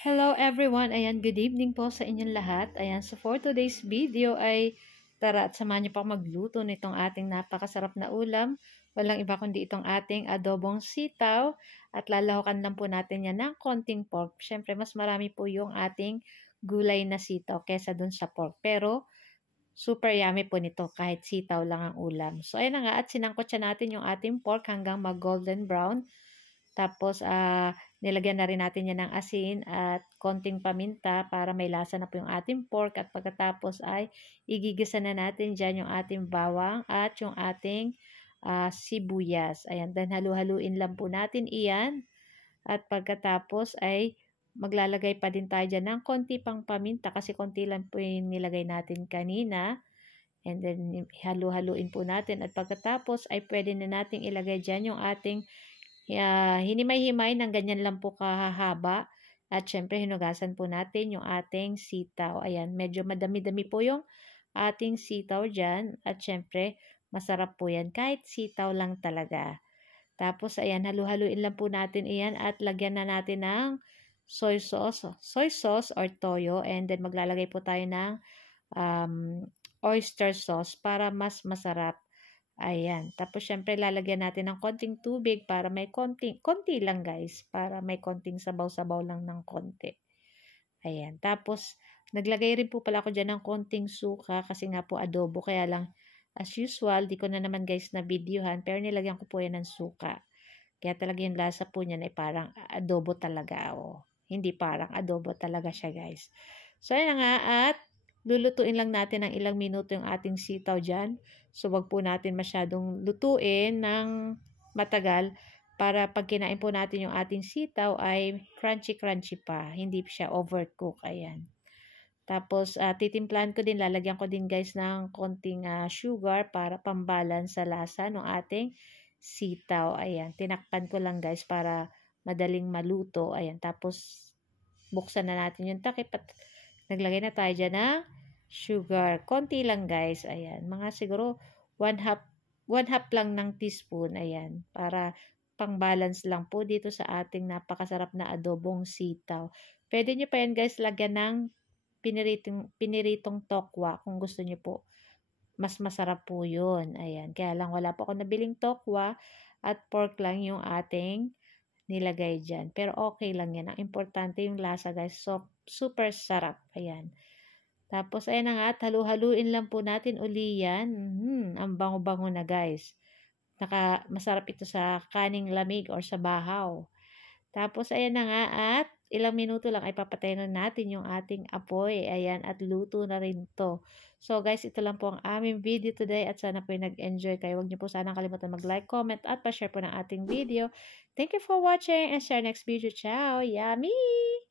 Hello everyone! Ayan, good evening po sa inyong lahat. Ayan, so for today's video ay tara at samahan niyo pa magluto nitong ating napakasarap na ulam. Walang iba kundi itong ating adobong sitaw at lalahukan lang po natin yan ng konting pork. Siyempre, mas marami po yung ating gulay na sitaw kesa dun sa pork. Pero, super yummy po nito kahit sitaw lang ang ulam. So, ayan na nga at sinangkot siya natin yung ating pork hanggang mag-golden brown. Tapos, nilagyan na rin natin yan ng asin at konting paminta para may lasa na po yung ating pork. At pagkatapos ay igigisa na natin dyan yung ating bawang at yung ating sibuyas. Ayan, then halu-haluin lang po natin iyan. At pagkatapos ay maglalagay pa din tayo dyan ng konti pang paminta kasi konti lang po yung nilagay natin kanina. And then halu-haluin po natin. At pagkatapos ay pwede na nating ilagay dyan yung ating hinimay-himay ng ganyan lang po kahahaba. At syempre, hinugasan po natin yung ating sitaw. Ayan, medyo madami-dami po yung ating sitaw dyan. At syempre, masarap po yan kahit sitaw lang talaga. Tapos, ayan, halu-haluin lang po natin iyan at lagyan na natin ng soy sauce or toyo. And then, maglalagay po tayo ng oyster sauce para mas masarap. Ayan. Tapos, syempre, lalagyan natin ng konting tubig para may konti lang guys. Para may konting sabaw-sabaw lang ng konti. Ayan. Tapos, naglagay rin po pala ako dyan ng konting suka kasi nga po adobo. Kaya lang, as usual, di ko na naman guys na videohan. Pero nilagyan ko po yan ng suka. Kaya talaga yung lasa po niyan ay parang adobo talaga. Oh. Hindi parang adobo talaga siya guys. So, ayan nga at lulutuin lang natin ng ilang minuto yung ating sitaw dyan. So, wag po natin masyadong lutuin ng matagal para pag kinain po natin yung ating sitaw ay crunchy-crunchy pa. Hindi siya overcook. Ayan. Tapos, titimplahan ko din, lalagyan ko din guys ng konting sugar para pambalance sa lasa ng ating sitaw. Ayan. Tinakpan ko lang guys para madaling maluto. Ayan. Tapos, buksan na natin yung takip at naglagay na tayo dyan ng sugar. Konti lang guys. Ayan. Mga siguro 1/2 lang ng teaspoon. Ayan. Para pang-balance lang po dito sa ating napakasarap na adobong sitaw. Pwede nyo pa yan guys lagyan ng piniritong tokwa kung gusto nyo po. Mas masarap po yun. Ayan. Kaya lang wala po ako nabiling tokwa at pork lang yung ating nilagay dyan. Pero okay lang yan. Ang importante yung lasa guys. So, super sarap. Ayan. Tapos, ayan na nga. At halu-haluin lang po natin uli yan. Ang bango-bango na guys. Masarap ito sa kaning lamig or sa bahaw. Tapos, ayan na nga. At ilang minuto lang ay papatayin na natin yung ating apoy. Ayan. At luto na rin to. So guys, ito lang po ang aming video today at sana po nag-enjoy kayo. Huwag niyo po sana kalimutan mag-like, comment at pa-share po ng ating video. Thank you for watching and share next video. Ciao! Yummy!